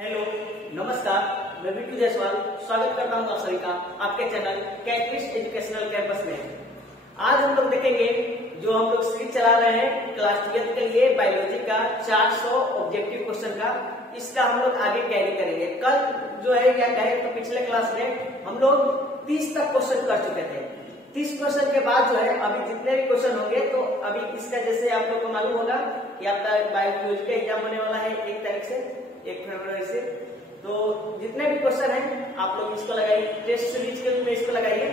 Hello, नमस्कार। मैं बिट्टू जायसवाल स्वागत करता हूं आप सभी का आपके चैनल कैटफिश एजुकेशनल कैंपस में। आज हम लोग देखेंगे जो हम लोग सीरीज चला रहे हैं क्लास 12 के लिए बायोलॉजी का 400 ऑब्जेक्टिव क्वेश्चन का, इसका हम लोग आगे कैरी करेंगे। कल जो है क्या कहे तो पिछले क्लास में हम लोग 30 तक क्वेश्चन कर चुके थे। 30 क्वेश्चन के बाद जो है अभी जितने भी क्वेश्चन होंगे तो अभी इसका जैसे आप लोग को मालूम होगा कि आपका बायोलॉजी का एग्जाम होने वाला है 1 तारीख से 1 फरवरी से। तो जितने भी क्वेश्चन हैं आप लोग इसको लगाइए, टेस्ट सीरीज के रूप में इसको लगाइए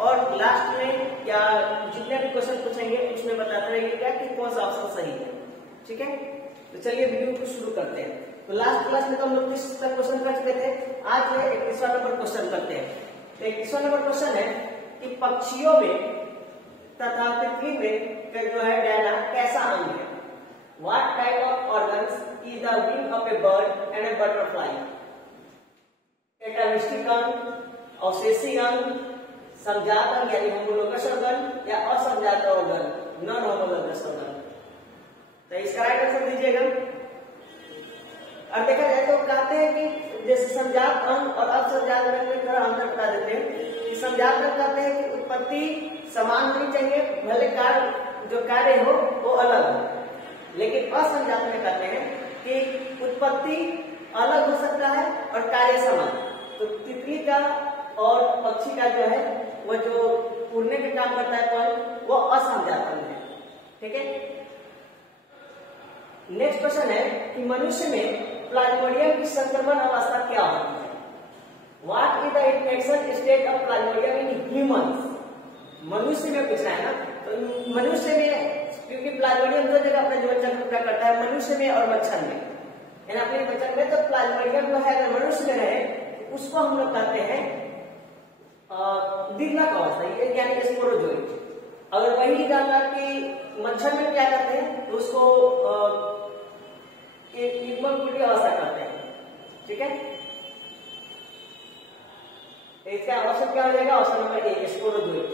और लास्ट में या जितने भी क्वेश्चन पूछेंगे उसमें बताते रहिएगा कि कौन सा ऑप्शन सही है। ठीक है, तो चलिए वीडियो को शुरू करते हैं। तो लास्ट क्लास में तो हम लोग 30 तक क्वेश्चन कर चुके थे। आज 21वां नंबर क्वेश्चन करते हैं। तो 21वां नंबर क्वेश्चन है कि पक्षियों में तथा पृथ्वी में जो है डायना कैसा अंग है? What type of organs is the wing of a bird and a butterfly? कैटालिस्टिक अंग, अवशेषी अंग, समजात अंग यानी होमोलोगस ऑर्गन या असमजात ऑर्गन नॉन होमोलोगस ऑर्गन। तो इसका राइट आंसर दीजिएगा। अब देखा जाए तो कहते हैं कि जैसे समजात अंग और असमजात अंग में थोड़ा अंतर बता देते हैं कि समजात अंग कहते हैं कि उत्पत्ति समान होनी चाहिए, भले कार्य जो कार्य हो वो अलग हो, लेकिन असमजात में कहते हैं कि उत्पत्ति अलग हो सकता है और कार्य समान। तो तितली का और पक्षी का जो है वो जो उड़ने के काम करता है पर वो असमजात है। ठीक है, नेक्स्ट क्वेश्चन है कि मनुष्य में प्लाज्मोडियम की संक्रमण अवस्था क्या होती है? What is the infection state of Plasmodium in humans? मनुष्य में पूछना है ना, तो मनुष्य में क्योंकि प्लाज्मोडियम दो जगह अपना जीवन चक्र पूरा करता है, मनुष्य में और मच्छर में। अपने बच्चन में तो प्लाज्मोडियम जो है अगर मनुष्य में रहे उसको हम लोग कहते हैं दिग्नक अवस्था यानी स्पोरोजोइट। अगर वही डालना कि मच्छर में क्या करते हैं तो उसको युग्मनकुटी अवस्था करते हैं। ठीक है, इसका ऑप्शन क्या हो जाएगा? Option number A sporozoite.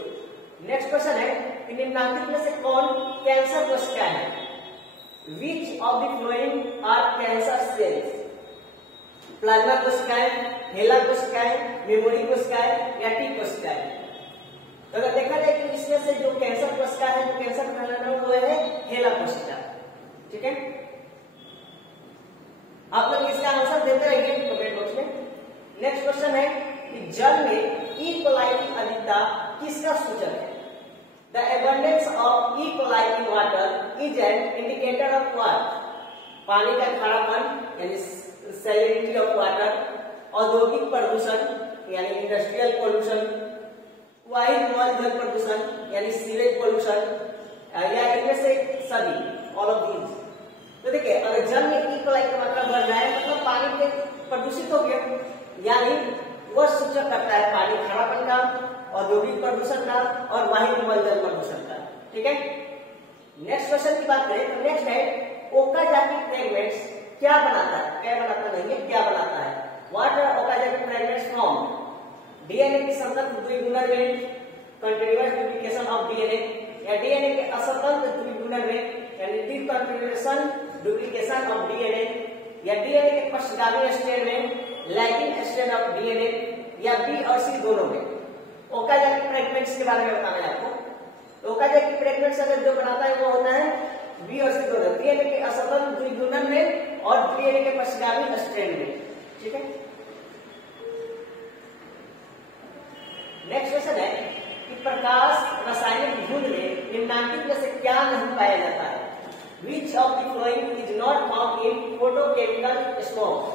Next question है कि निम्नलिखित में से कौन कैंसर कोशिका है? Which of the following are cancer cells? Plasma कोशिकाएं, हेला कोशिकाएं, मेमोरी कोशिकाएं या टी कोशिकाएं? तो अगर देखा जाए कि इसमें से जो कैंसर कोशिका है तो कैंसर फैलाना वो है हेला कोशिका। ठीक है, आप लोग इसका आंसर देते रहिए कमेंट बॉक्स में। नेक्स्ट क्वेश्चन है कि जल में ई कोलाई की अधिकता किसका सूचक है? The abundance of E. coli in water is an indicator of what? पानी का खारापन यानी salinity of water, औद्योगिक प्रदूषण यानी इंडस्ट्रियल पोल्यूशन, वायु मल जल प्रदूषण यानी सीवेज पोल्यूशन या इनमें से सभी ऑल ऑफ दीज। तो देखिए अगर जल में E. coli की मात्रा बढ़ जाए मतलब पानी के प्रदूषित हो गया, यानी वह सूचक करता है पानी खारापन का, औद्योगिक प्रदूषण का और वायु मलजल प्रदूषण का। ठीक है, नेक्स्ट क्वेश्चन की बात करें तो नेक्स्ट है ओकाजाकी फ्रेगमेंट्स क्या बनाता है? क्या बनाता नहीं है, क्या बनाता है? What are Okazaki fragments from? DNA की संतत द्विगुणन कंटीन्यूअस डुप्लीकेशन ऑफ डीएनए या डीएनए के असंतत द्विगुणन यानी डीकंटीन्यूएशन डुप्लीकेशन ऑफ डीएनए या डीएनए के पश्चगामी स्ट्रैंड में लैगिंग स्ट्रैंड ऑफ डीएनए या बी और सी दोनों में। ओकाजाकी फ्रेगमेंट्स के बारे में बताना है आपको। तो ओकाजाकी फ्रेगमेंट्स अगर जो बनाता है वो होता है बी और सी दोनों, डीएनए के असंतत द्विगुणन में और डीएनए के पश्चगामी स्ट्रैंड में। ठीक है, नेक्स्ट क्वेश्चन है कि प्रकाश रासायनिक गुण में निम्नलिखित में से क्या नहीं पाया जाता है? Which of the following is not found in photochemical smoke?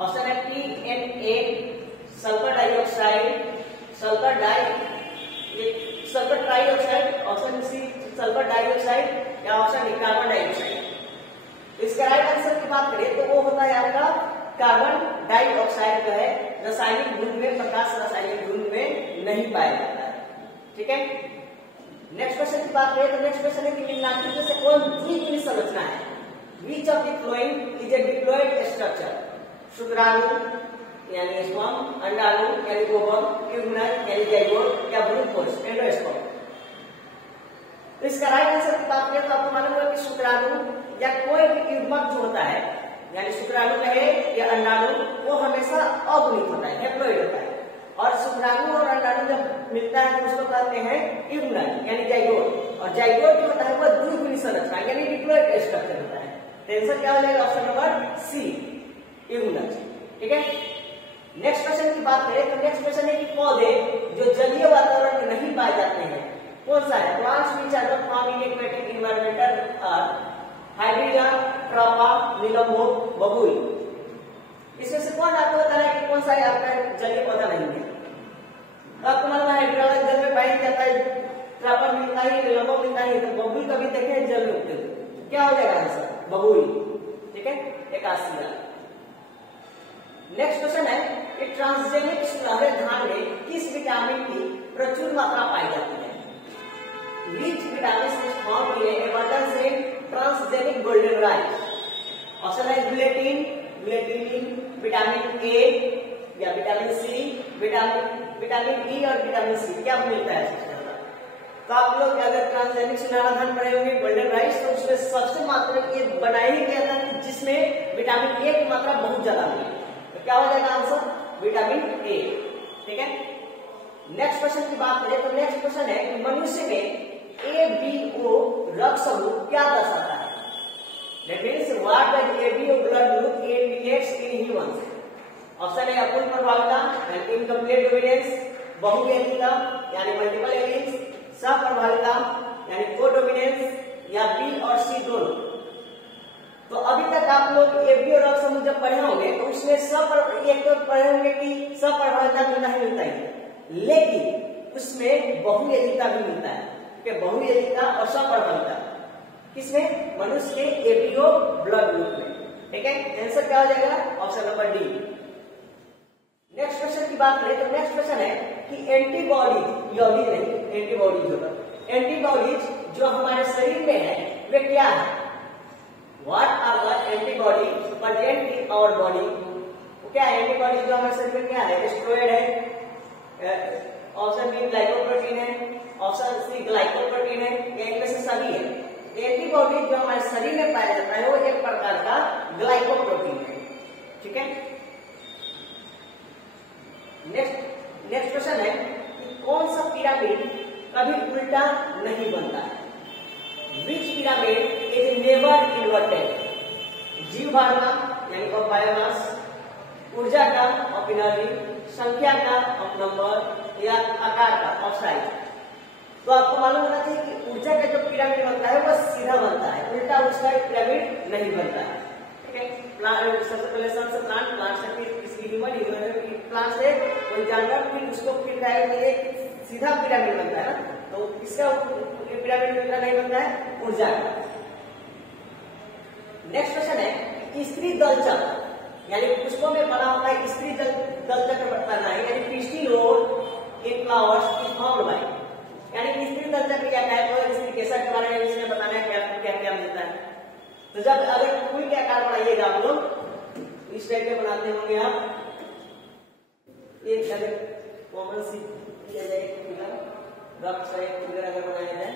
Option है PNA, sulphur dioxide, sulphur trioxide, option C sulphur dioxide या ऑप्शन डी कार्बन डाइऑक्साइड। इसका राइट आंसर की बात करें तो वो होता है आपका कार्बन डाइऑक्साइड जो है रासायनिक गुण में, प्रकाश रासायनिक गुण में नहीं पाया जाता है। ठीक है, नेक्स्ट क्वेश्चन की बात करें तो नेक्स्ट क्वेश्चन है कि निम्नलिखित में से कौन द्विकीय संरचना है? Which of the following is a diploid structure? शुक्राणु यानी स्पर्म, अंडाणु यानी ओवम, ट्यूबुलर यानी जाइगोट या ब्रूकोस एंडोस्पर्म। तो इसका राइट आंसर की बात करें तो आपको मालूम होगा कि शुक्राणु या कोई भी युग्मक जो होता है यानी शुक्राणु कहे या अंडाणु और शुक्राणु और अंडाणु जब मिलता है तो उसको कहते हैं युग्मनज यानी जाइगोट, और जाइगोट जो होता है वह द्विगुणी संरचना यानी डिप्लॉयड स्ट्रक्चर होता है। तो आंसर क्या हो जाएगा? ऑप्शन नंबर सी, युग्मनज। ठीक है, नेक्स्ट क्वेश्चन की बात करें तो नेक्स्ट क्वेश्चन है कि पौधे जो जलीय वातावरण में नहीं पाए जाते हैं कौन सा है? Plants which are not found in aquatic environmental are hydrilla, trapa, nelumbo, बबूल। इसमें से कौन आपको बता रहा है कि कौन सा है आपका जलीय पौधा नहीं है? आपको मालूम है हाइड्रिया जल में पाया जाता है, ट्रापा मिलता है, निलंबो मिलता है, तो बबूल कभी देखे जल में उगते हुए, क्या हो जाएगा आंसर? बबूल। ठीक है, 81। नेक्स्ट क्वेश्चन है कि ट्रांसजेनिक सुनहरे धान में किस विटामिन की प्रचुर मात्रा पाई जाती है? Which vitamin is found in abundance in transgenic golden rice? Option है ग्लूटेन, ग्लूटेनिन, विटामिन ए या विटामिन सी, विटामिन ई और विटामिन सी। क्या मिलता है सबसे ज्यादा? तो आप लोग अगर ट्रांसजेनिक सुनहरा धान पढ़े होंगे गोल्डन राइस, तो उसमें सबसे मात्रा ये बनाया ही गया था कि जिसमें विटामिन ए की मात्रा बहुत ज्यादा मिली। तो क्या हो जाएगा आंसर? Vitamin A. ठीक है, नेक्स्ट क्वेश्चन की बात करें तो नेक्स्ट क्वेश्चन है कि मनुष्य में ABO रक्त समूह क्या दर्शाता है? That means what does ABO blood group indicates in humans? Option है अपूर्ण प्रभाविता यानी इनकम्प्लीट डोमिनेंस, बहुएलिका यानी मल्टीपल एलियंस, सप्रभाविता यानी को डोमिनेंस, या बी और सी दोनों। तो अभी तक आप लोग एबीओ रक्त समूह जब पढ़े होंगे तो उसमें एक तो पढ़े होंगे कि सप्रभाविता मिलता है लेकिन उसमें बहुएलिका भी मिलता है। बहुएलिका और सप्रभाविता किसमें? मनुष्य के एबीओ ब्लड ग्रुप में। ठीक है, आंसर क्या हो जाएगा? Option number D. Next question की बात करें तो नेक्स्ट क्वेश्चन है कि एंटीबॉडीज, यौगिक नहीं एंटीबॉडीज होगा, एंटीबॉडीज जो हमारे शरीर में है वे क्या है? What are the antibody present in our body? क्या है एंटीबॉडी जो हमारे शरीर में? क्या है? स्टेरॉइड है, ऑप्शन बी ग्लाइकोप्रोटीन है, ऑप्शन सी ग्लाइकोप्रोटीन है, या इनमें से सभी है। एंटीबॉडी जो हमारे शरीर में पाया जाता है वो एक प्रकार का ग्लाइकोप्रोटीन है। ठीक है, नेक्स्ट क्वेश्चन है कि कौन सा पिरामिड कभी उल्टा नहीं बनता है? विच पिरामिड इज नेवर इन्वर्टेड? जीव भावना यानी ऑफ बायोमास, ऊर्जा का ऑफ एनर्जी, संख्या का ऑफ नंबर, या आकार का ऑफ साइज। तो आपको मालूम होना चाहिए कि ऊर्जा का जो पिरामिड बनता है वह सीधा बनता है, उल्टा उसका पिरामिड नहीं बनता है। ठीक है, प्लांट सबसे पहले सन से प्लांट से फिर किसी ह्यूमन प्लांट से कोई जानवर, फिर उसको फिर एक सीधा पिरामिड बनता है ना। तो इसका पिरामिड उल्टा नहीं बनता है, ऊर्जा का। नेक्स्ट क्वेश्चन है स्त्री दल चक्र यानी पुष्पों में बना होता है स्त्री दल चक्र बताना है, यानी pistil in flowers is formed by, यानी स्त्री दल चक्र क्या है? तो स्त्री केसर के बारे में इसमें बताना है क्या क्या मिलता है। तो जब अगर फूल के आकार बनाइएगा आप लोग इस टाइप के बनाते होंगे आप, ये अगर कॉमन सी किया जाए रफ सा एक फिगर अगर बनाया जाए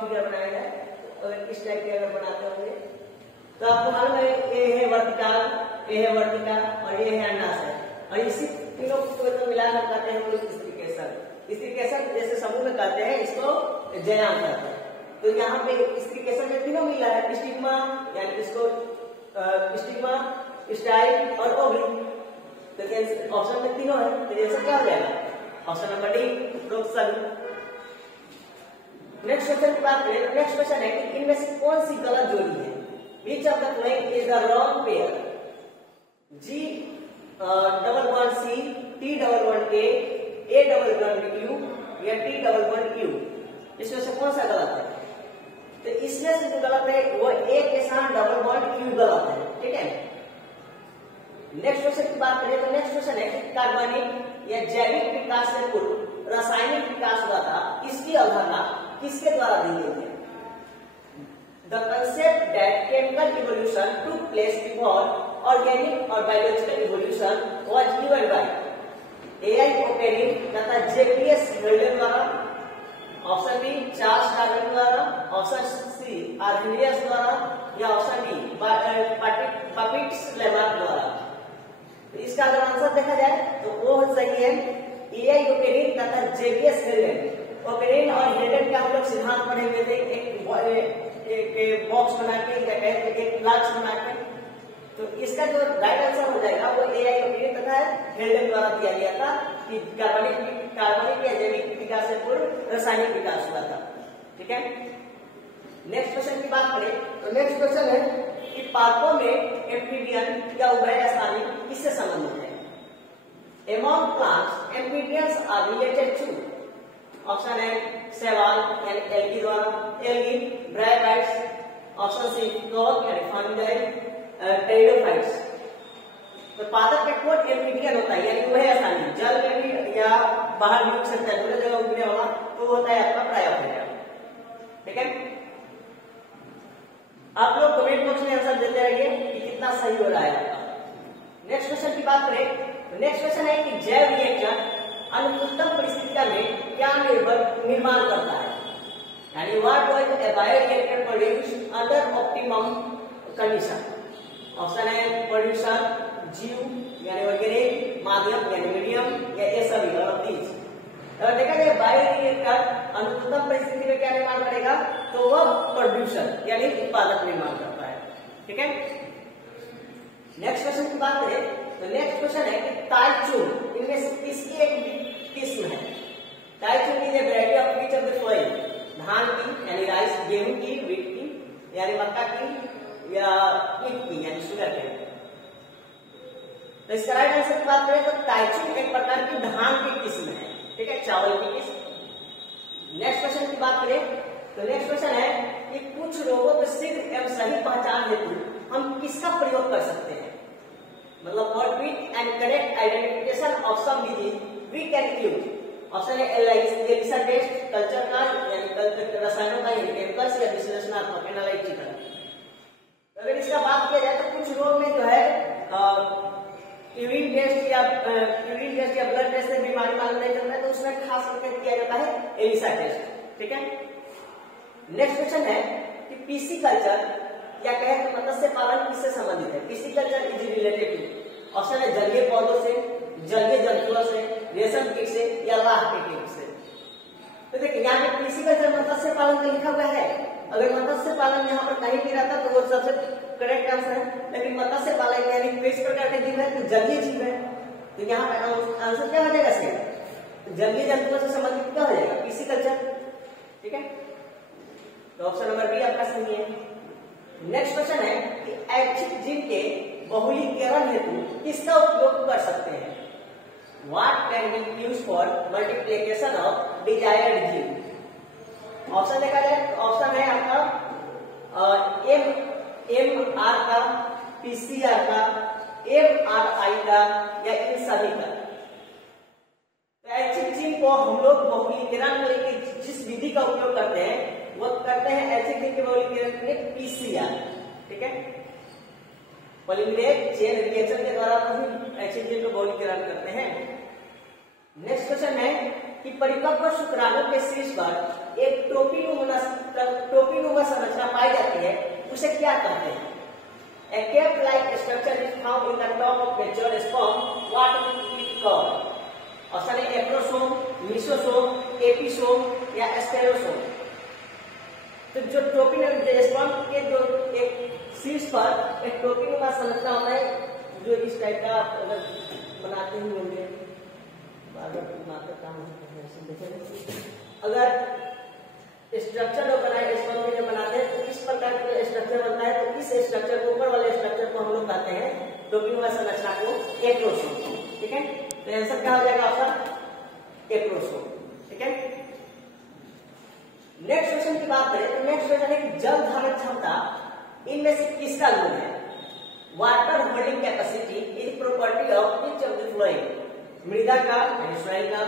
फिगर बनाया जाए, अगर इस टाइप के अगर बनाते होंगे तो आपको मालूम है ये है वर्टिकल, ये है वर्टिकल और ये है अंडाशय, और इसी तीनों को तो मिलाकर कहते हैं स्त्री केसर। स्त्री केसर जैसे समूह में कहते हैं इसको जयाम कहते हैं। तो यहाँ पे स्त्री केसर में तीनों मिला है, स्टिग्मा यानी इसको स्टिग्मा, स्टाइल और ओवरी। तो ऑप्शन में तीनों है, तो आंसर क्या हो जाएगा? ऑप्शन नंबर डी, प्रोक्सन। नेक्स्ट क्वेश्चन की बात करें, नेक्स्ट क्वेश्चन है कि इनमें से कौन सी गलत जोड़ी है? Which of the following is the wrong pair? G double bond C, T double bond A double bond Q या T double bond Q? इसमें से कौन सा गलत है? तो इसमें से जो गलत है वो A के साथ डबल बॉन्ड Q गलत है। ठीक है, नेक्स्ट क्वेश्चन की बात करें तो नेक्स्ट क्वेश्चन है कार्बनिक या जैविक विकास से पूर्व रासायनिक विकास हुआ था, इसकी अवधारणा किसके द्वारा दी गई है? The concept that chemical evolution took place before organic or biological evolution was given by AI Oparin तथा जेपीएस हेल्डन द्वारा, ऑप्शन बी चार्ल्स डार्विन द्वारा, ऑप्शन सी आर्किमिडीज द्वारा, या ऑप्शन डी पापिट्स लेमार्क द्वारा। तो इसका अगर आंसर देखा जाए तो वो सही है एआई ओपेरिन तथा जेपीएस हेल्डन। ओपेरिन और हेल्डन का हम लोग सिद्धांत पढ़े हुए थे, एक बॉक्स बना के या एक फ्लास्क बना के। तो इसका जो राइट आंसर हो जाएगा वो एआई ओपेरिन तथा हेल्डन द्वारा दिया गया था कि कार्बनिक या जैविक विकास से पूर्व रासायनिक विकास हुआ था। ठीक है, नेक्स्ट क्वेश्चन की बात करें तो नेक्स्ट क्वेश्चन है कि पादपों में एम्फीबियन या उभयस्थानी किससे संबंधित है? Among plants amphibians are related to, option है शैवाल यानी एल्गी द्वारा, एल्गी ब्रायोफाइट्स, ऑप्शन सी फ्लोक यानी फंगस, टेरिडोफाइट्स। तो पादप का कोट एम्फीबियन होता है यानी उभयस्थानी, जल में भी या बाहर भी उग सकता है, दोनों जगह उगने वाला, तो होता है आपका ब्रायोफाइट। ठीक है, आप लोग कमेंट बॉक्स में आंसर देते रहिए कि कितना सही हो रहा है आपका। नेक्स्ट क्वेश्चन की बात करें तो नेक्स्ट क्वेश्चन है कि जैव रिएक्टर अनुकूलतम परिस्थितियों में क्या निर्माण करता है, यानी what does a bioreactor produce under optimum condition. Option है प्रोड्यूसर, जीव यानी ऑर्गेनिक, माध्यम यानी मीडियम, या ये सभी और तीज। अगर देखा जाए बायोरिएक्टर अनुकूलतम परिस्थिति में क्या निर्माण करेगा तो वह प्रोड्यूसर यानी उत्पादक निर्माण करता है। ठीक है, नेक्स्ट क्वेश्चन की बात करें तो नेक्स्ट क्वेश्चन है कि ताइचुन इनमें से किसकी एक किस्म है? Taichung is a variety of which of the following, धान की यानी राइस, गेहूं की, व्हीट की यानी मक्का की, या ईख की यानी शुगर की। तो इसका राइट आंसर की बात करें तो ताइचुन एक प्रकार की धान की किस्म है। ठीक है, चावल की किस्म। नेक्स्ट क्वेश्चन की बात करें तो नेक्स्ट क्वेश्चन है कि कुछ रोगों को शीघ्र एवं सही पहचान हेतु हम किसका प्रयोग कर सकते हैं? मतलब for quick and correct identification of some disease we can use. Option है एलिसा टेस्ट, कल्चर का यानी कल्चर रसायनों का यानी केमिकल्स, या विश्लेषणात्मक एनालिटिकल। अगर इसका बात किया जाए तो कुछ रोग में जो है यूरिन टेस्ट या ब्लड टेस्ट से बीमारी मालूम नहीं चलता है, तो उसमें खास करके किया जाता है एलिसा टेस्ट। ठीक है, नेक्स्ट क्वेश्चन है कि पीसी कल्चर या कहें तो मत्स्य पालन किससे संबंधित है? Pisciculture is related to, option है जलीय पौधों से, जलीय जंतुओं से, रेशम कीट से, या लाख के कीट से। तो देखिए यहाँ पे पीसी कल्चर मत्स्य पालन का लिखा हुआ है। अगर मत्स्य पालन यहाँ पर कहीं भी रहता तो वो सबसे करेक्ट आंसर है, लेकिन मत्स्य पालन यानी किस प्रकार के जीव है तो जलीय जीव है, तो यहाँ पे आंसर क्या हो जाएगा? सही, जलीय जंतुओं से संबंधित क्या हो जाएगा? PC culture. ठीक है, तो ऑप्शन नंबर बी आपका सही है। नेक्स्ट क्वेश्चन है कि ऐच्छिक जीव के बहुलीकरण हेतु किसका उपयोग कर सकते हैं? What can be used for multiplication of desired जीव? ऑप्शन देखा जाए तो ऑप्शन है आपका एम आर का, पीसीआर का, MRI का, या इन सभी का। ऐच्छिक जीव को हम लोग बहुलीकरण के जिस विधि का उपयोग करते हैं वो करते हैं ऐच्छिक जीव के बहुलीकरण के लिए पीसीआर। ठीक है, पॉलीमरेज चेन रिएक्शन के द्वारा हम ऐच्छिक जीव को बहुलीकरण करते हैं। नेक्स्ट क्वेश्चन है कि परिपक्व शुक्राणु के शीर्ष पर एक टोपीनुमा संरचना पाई जाती है, उसे क्या कहते हैं? A cape-like structure is found in the top of mature sperm. What is it called? Option है एप्रोसोम, मिसोसोम, एपिसोम, या एस्टेरोसोम। तो जो स्पर्म के जो एक शीर्ष पर एक टोपीनुमा संरचना होता है, जो इस टाइप का अगर बनाते ही होंगे, अगर स्ट्रक्चर बनाए स्पर्म के जो बनाते हैं तो इस प्रकार का स्ट्रक्चर बनता है, तो इस स्ट्रक्चर को ऊपर वाले स्ट्रक्चर को हम लोग कहते हैं टोपीनुमा संरचना को एप्रोसोम। ठीक है, तो आंसर क्या हो जाएगा? ऑप्शन एप्रोसोम। ठीक है, नेक्स्ट क्वेश्चन की बात करें तो नेक्स्ट क्वेश्चन है कि जल धारण क्षमता इनमें से किसका गुण है? Water holding capacity is property of which of the flowing? मृदा का यानी सॉइल का,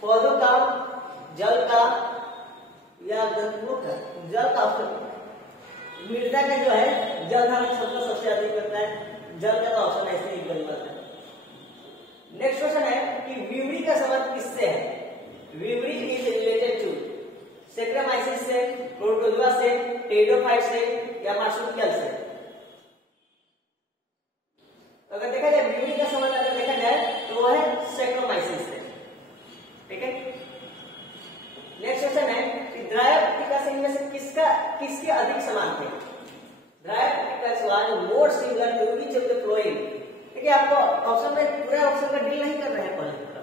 पौधों का, जल का, या जंतुओं का? जल का ऑप्शन, मृदा का जो है जल धारण क्षमता सबसे अधिक करता है, जल का तो ऑप्शन ऐसे ही गलत है। नेक्स्ट क्वेश्चन है कि विवरी का संबंध किससे है? विवरी इज रिलेटेड टू सेक्रामाइसिस से, प्रोटोजोआ से, टेरिडोफाइट से या मार्सुपियल से। तो अगर देखा जाए विवरी का संबंध अगर देखा जाए तो वो है सेक्रामाइसिस से। ठीक है। नेक्स्ट क्वेश्चन है कि द्रायक से इनमें से किसके अधिक समान थे? द्रायक was more similar to each of the following. देखिए आपको ऑप्शन में पूरा ऑप्शन का डील नहीं कर रहे हैं पहले पूरा,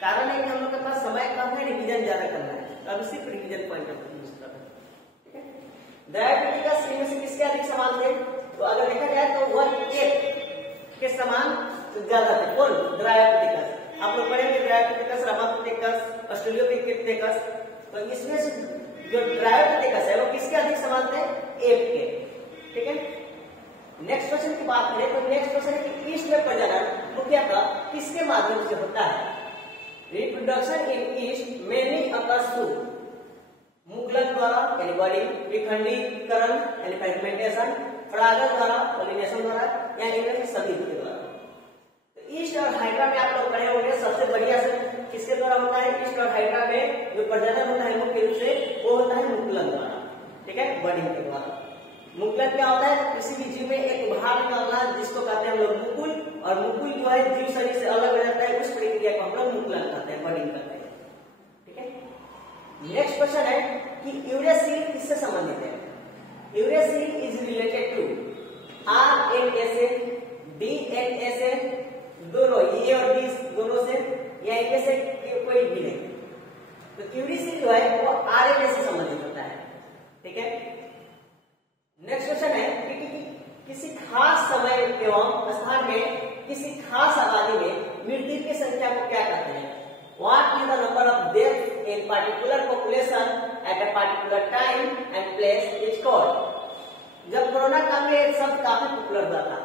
कारण है कि हम लोग के पास समय कम है, रिवीजन ज्यादा करना है, तो अब सिर्फ revision point of view use कर रहे हैं। ठीक है। द्रायक इनमें से किसके अधिक समान थे? तो अगर देखा जाए तो वह एक के समान ज्यादा थे। कौन? द्रायक। आप लोग पढ़ेंगे द्रायक, रामापिथेकस, ऑस्ट्रेलियोपिथेकस। तो इसमें से जो ड्रायोपिथेकस है वो किसके अधिक समान थे? एप के। ठीक है। नेक्स्ट क्वेश्चन की बात करें तो नेक्स्ट क्वेश्चन है कि ईस्ट में प्रजनन मुख्यतः किसके माध्यम से होता है? Reproduction in yeast mainly occurs through मुकुलन द्वारा यानी बॉडिंग, विखंडीकरण यानी फ्रेगमेंटेशन, परागण द्वारा पॉलिनेशन द्वारा या इनमें से सभी के द्वारा। तो ईस्ट और हाइड्रा में आप लोग पढ़े होंगे सबसे बढ़िया से किसके द्वारा होता है? ईस्ट और हाइड्रा में जो प्रजनन होता है मुख्य रूप से वो होता है मुकुलन द्वारा। ठीक है, बॉडिंग के द्वारा। मुकुलन क्या होता है? किसी भी जीव में एक भाग निकालना जिसको कहते हैं हम लोग मुकुल, और मुकुल जो है जीव शरीर से अलग हो जाता है, उस प्रक्रिया को हम लोग मुकुलन कहते हैं, बॉडिंग कहते हैं। ठीक है। नेक्स्ट क्वेश्चन है कि यूरेसिल किससे संबंधित है? Uracil is related to RNA से, डीएनए से, दोनों ए और डी दोनों से, या इनमें से कोई भी नहीं। तो यूरेसिल जो है वो आरएनए से संबंधित होता है। ठीक है। नेक्स्ट क्वेश्चन है कि किसी खास समय एवं स्थान में किसी खास आबादी में मृत्यु की संख्या को क्या कहते हैं? What is the number of deaths in particular population at a particular time and place is called? जब कोरोना काल में एक शब्द काफी पॉपुलर हुआ था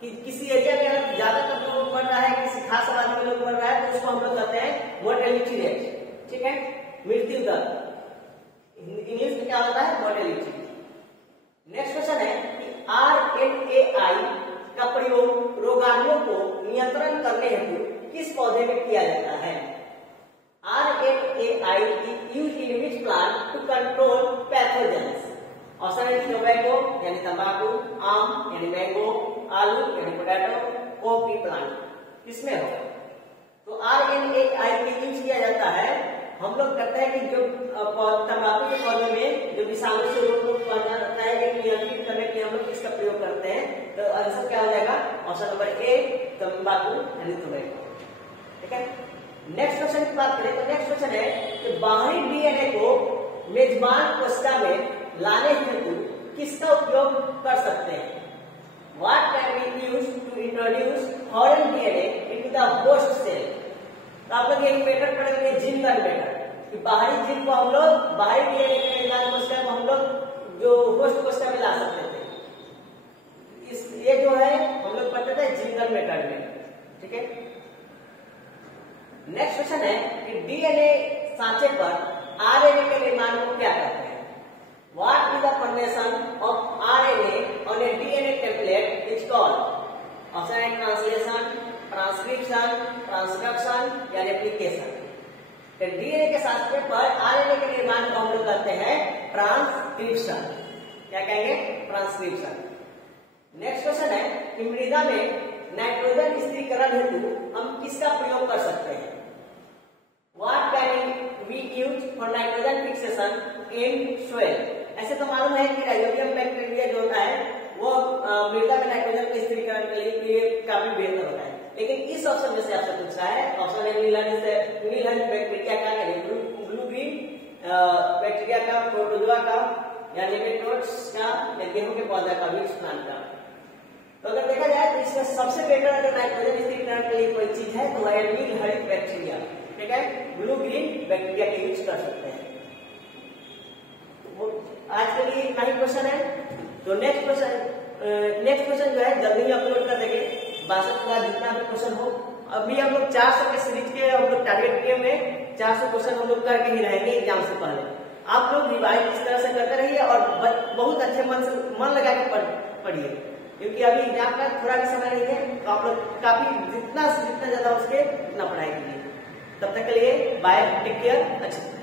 कि किसी एरिया में अगर ज्यादातर लोग मर रहा है, किसी खास आबादी में लोग मर रहा है, तो उसको हम लोग कहते हैं मोर्टेलिटी रेट। ठीक है, मृत्यु दर। इंग्लिश में क्या होता है? मोर्टेलिटी। नेक्स्ट क्वेश्चन है कि आरएनएआई का प्रयोग रोगाणुओं को नियंत्रण करने हेतु किस पौधे में किया जाता है? RNAi is used in which plant to control pathogens? Option है टोबैको यानी तंबाकू, आम यानी मैंगो, आलू यानी पोटैटो, कॉफी प्लांट। किसमें हो? तो RNAi का यूज किया जाता है, हम लोग कहते हैं कि जो तंबाकू के पौधे में जो विषाणु से रोग पहुंचना रहता है, एक नियंत्रित करने के लिए हम लोग इसका प्रयोग करते हैं। तो आंसर क्या हो जाएगा? ऑप्शन नंबर ए, तंबाकू यानी टोबैको। ठीक है। नेक्स्ट क्वेश्चन की बात करें तो नेक्स्ट क्वेश्चन है कि बाहरी डीएनए को मेजबान कोशिका में लाने हेतु किसका उपयोग कर सकते हैं? What can be used to introduce foreign DNA into the host cell? तो आप लोग यही मेथड पढ़ेंगे, जीन गन मेथड, कि बाहरी जीन को हम लोग बाहरी डीएनए के मेजबान कोशिका को हम लोग जो होस्ट कोशिका में ला सकते थे। इस ये जो है हम लोग पढ़ते थे जीन गन मेथड में। ठीक है। नेक्स्ट क्वेश्चन है कि डीएनए सांचे पर आरएनए के निर्माण को क्या कहते हैं? What is the formation of RNA on a DNA template is called? Option है ट्रांसलेशन, ट्रांसक्रिप्शन, ट्रांसडक्शन या रेप्लिकेशन। तो डीएनए के सांचे पर आरएनए के निर्माण को हम लोग कहते हैं ट्रांसक्रिप्शन। क्या कहेंगे? ट्रांसक्रिप्शन। नेक्स्ट क्वेश्चन है कि मृदा में नाइट्रोजन स्थिरीकरण हेतु हम किसका प्रयोग कर सकते हैं? What can we use for nitrogen fixation in soil? ऐसे तो मालूम है कि राइजोबियम बैक्टीरिया जो होता है वो मृदा में नाइट्रोजन के स्थिरीकरण के लिए काफी बेहतर होता है, लेकिन इस ऑप्शन में से आपसे पूछ रहा है। ऑप्शन है नीलहंस बैक्टीरिया का यानी ब्लू ग्रीन बैक्टीरिया का, प्रोटोजोआ का या नेमेटोड्स का या गेहूं के पौधा का, मिक्स प्लांट का। तो अगर देखा जाए तो इसमें सबसे बेटर अगर नाइट्रोजन स्थिरीकरण के लिए कोई चीज है तो वह है नीलहरित बैक्टीरिया। ठीक है, ब्लू ग्रीन बैक्टीरिया के यूज कर सकते हैं। आज के लिए इतना ही क्वेश्चन है। तो नेक्स्ट क्वेश्चन जो है जल्दी ही अपलोड कर देंगे। 62 का जितना भी क्वेश्चन हो, अभी हम लोग 400 के सीरीज के हम लोग टारगेट किए में 400 क्वेश्चन हम लोग करके ही रहेंगे एग्जाम से पहले। आप लोग रिवाइज इस तरह से करते रहिए और बहुत अच्छे मन लगा के पढ़िए, क्योंकि अभी एग्जाम का थोड़ा भी समय नहीं है। आप लोग काफी जितना से जितना ज्यादा उसके उतना पढ़ाई कीजिए। तब तक के लिए बाय, टेक केयर, अच्छे